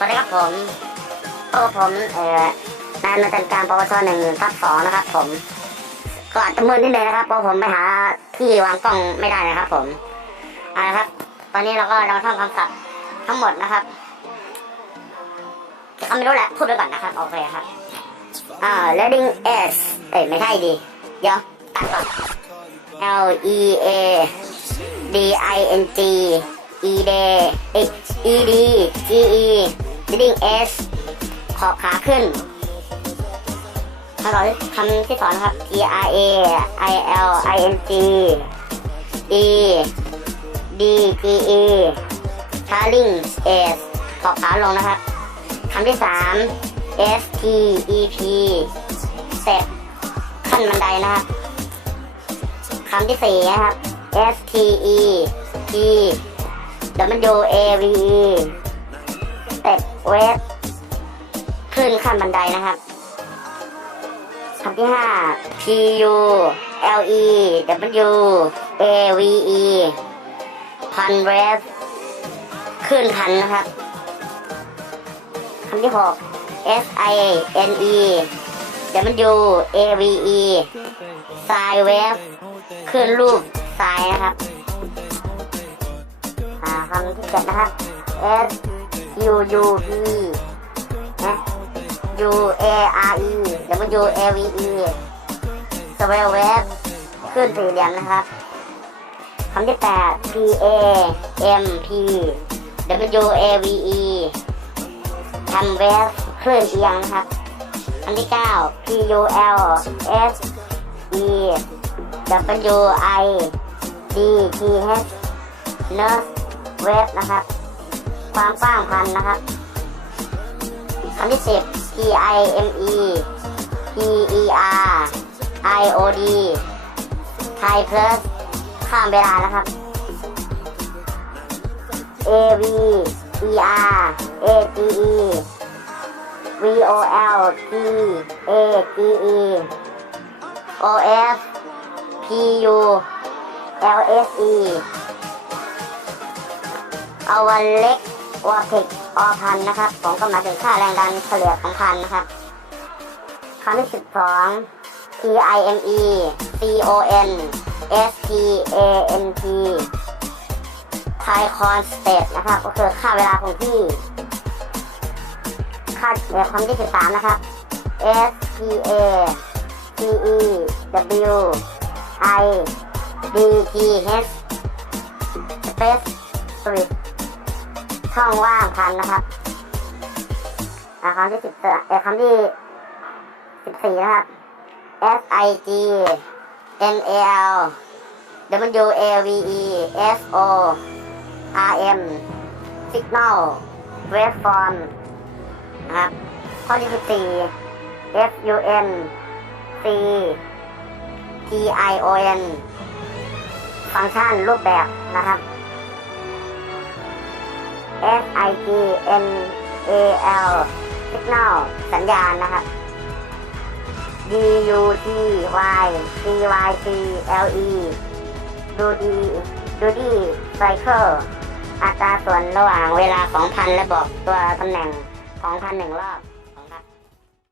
สวัสดีครับผมพบกับผมเอ่อนายนนท์การปวชหนึ่งทับสองนะครับ ผม ก็อาจจะมืดนิดนึงนะครับเพราะผมไปหาที่วางกล้องไม่ได้นะครับ ผมเอาละครับ ตอนนี้เราก็เราท่องคำศัพท์ทั้งหมดนะครับคำไม่รู้แหละพูดไปก่อนนะครับโอเคครับอ่า leading s เอ้ยไม่ใช่ดิเดี๋ยวตัดก่อน L E A D I N G E D เอ้ย E D G E leading S ขอบขาขึ้นคำต่อคำที่สองนะครับ T R A I L I N G E D G E trailing S ขอบขาลงนะครับคำที่สาม S T E P step ขั้นบันไดนะครับคำที่สี่นะครับ S T E P W A V E step wave ขึ้นขั้นบันไดนะครับคำที่ห้า P U L E W A V E พันเวฟขึ้นคันนะครับคำที่หก S I N E W A V E สายเวฟขึ้นรูปสายนะครับคำที่เจ็ดนะครับ S U U P นะ U A R E W A V E สเวลเวฟขึ้นสี่เหลี่ยมนะครับคำที่แปด P A M P W A V E ทำเวฟขึ้นเอียงนะครับคำที่เก้า P U L S E W I D T H Nurse Wave นะครับ ความกว้างพันนะครับคำที่สิบ P I M E P E R I O D Time Plus ข้ามเวลานะครับ A V E R A G E V O L T A G E O F P U L S E เอาวันเล็ก วอเทคอพันนะครับผมก็หมายถึงค่าแรงดันเฉลี่ยของพันนะครับคำที่สิบสอง T I M E C O N S T A N T ไทคอนสเตทนะครับก็คือค่าเวลาคงที่ ค่าเอ่อคำที่สิบสามนะครับ S P A T E W I D G H Space Switch ช่องว่างพันนะครับคำที่สิบเอ่อคำที่สิบสี่นะครับ S I G N A L W A V E S O R M Signal Waveform นะครับข้อที่สิบสี่ F U N C T I O N ฟังก์ชันรูปแบบนะครับ S I G N A L Signal สัญญาณนะครับ D U T Y C Y C L E ดูดีดูดีไซเคิลอัตราส่วนระหว่างเวลาของพันและบอกตัวตำแหน่งของพันหนึ่งรอบ